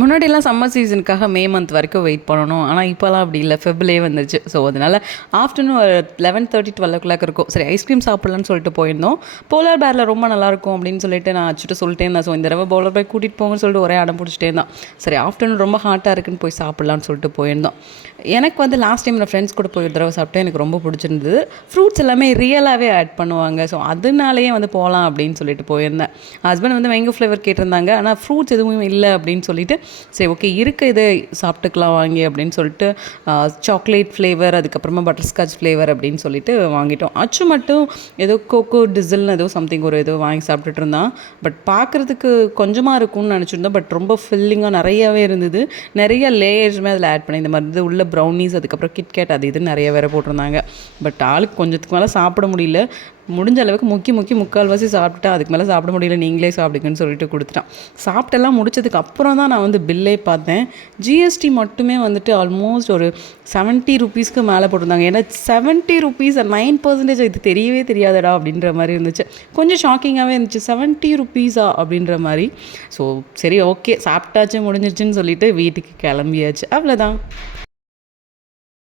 முன்னாடிலாம் summer சீசனுக்காக May month வரைக்கும் wait பண்ணணும். ஆனால் இப்போலாம் அப்படி இல்லை, ஃபெப்லேயே வந்துருச்சு. ஸோ அதனால் ஆஃப்டர்நூன் ஒரு 11:30-12 இருக்கும். சரி ஐஸ்கிரீம் சாப்பிட்லான்னு சொல்லிட்டு போயிருந்தோம். போலார் பேரில் ரொம்ப நல்லாயிருக்கும் அப்படின்னு சொல்லிட்டு நான் அச்சுட்டு சொல்லிட்டே இருந்தேன். ஸோ இந்த தடவை போலார் பேர் கூட்டிகிட்டு போங்கன்னு சொல்லிட்டு ஒரே அடம் பிடிச்சிட்டே இருந்தான். சரி ஆஃப்டர்நூன் ரொம்ப ஹாட்டாக இருக்குன்னு போய் சாப்பிட்லான்னு சொல்லிட்டு போயிருந்தோம். எனக்கு வந்து லாஸ்ட் டைம் நான் ஃப்ரெண்ட்ஸ் கூட போய் ஒரு தடவை சாப்பிட்டேன், எனக்கு ரொம்ப பிடிச்சிருந்தது. ஃப்ரூட்ஸ் எல்லாமே ரியலாகவே ஆட் பண்ணுவாங்க. ஸோ அதனாலேயே வந்து போகலாம் அப்படின்னு சொல்லிட்டு போயிருந்தேன். ஹஸ்பண்ட் வந்து மேங்கோ ஃப்ளேவர் கேட்டிருந்தாங்க, ஆனால் ஃப்ரூட்ஸ் எதுவும் இல்லை அப்படின்னு சொல்லிட்டு சரி ஓகே இருக்க இதை சாப்பிட்டுக்கலாம் வாங்கி அப்படின்னு சொல்லிட்டு சாக்லேட் ஃப்ளேவர், அதுக்கப்புறமா பட்டர்ஸ்காட்ச் ஃப்ளேவர் அப்படின்னு சொல்லிட்டு வாங்கிட்டோம். அச்சு மட்டும் ஏதோ கோகோ டிசில்னு ஏதோ சம்திங் ஒரு ஏதோ வாங்கி சாப்பிட்டுட்டு இருந்தான். பட் பார்க்குறதுக்கு கொஞ்சமாக இருக்கும்னு நினச்சிருந்தோம். பட் ரொம்ப ஃபில்லிங்காக நிறையாவே இருந்தது. நிறைய லேயர்ஸுமே அதில் ஆட் பண்ணி இந்த மாதிரி இது உள்ள ப்ரௌனிஸ், அதுக்கப்புறம் கிட்கேட் அது இது நிறைய வேறு போட்டிருந்தாங்க. பட் ஆளுக்கு கொஞ்சத்துக்கு மேலே சாப்பிட முடியல. முடிஞ்ச அளவுக்கு முக்கால்வாசி சாப்பிட்டுட்டா, அதுக்கு மேலே சாப்பிட முடியல, நீங்களே சாப்பிடுங்கன்னு சொல்லிட்டு கொடுத்துட்டான். சாப்பிட்டெல்லாம் முடிச்சதுக்கு அப்புறம் தான் நான் வந்து பில்லே பார்த்தேன். ஜிஎஸ்டி மட்டுமே வந்துட்டு ஆல்மோஸ்ட் ஒரு 70 ருபீஸ்க்கு மேலே போட்டிருந்தாங்க. ஏன்னா 70 ருபீஸ் 9% இது தெரியவே தெரியாதடா அப்படின்ற மாதிரி இருந்துச்சு. கொஞ்சம் ஷாக்கிங்காகவே இருந்துச்சு. 70 ருபீஸா அப்படின்ற மாதிரி. ஸோ சரி ஓகே சாப்பிட்டாச்சு முடிஞ்சிருச்சுன்னு சொல்லிட்டு வீட்டுக்கு கிளம்பியாச்சு. அவ்வளோதான்.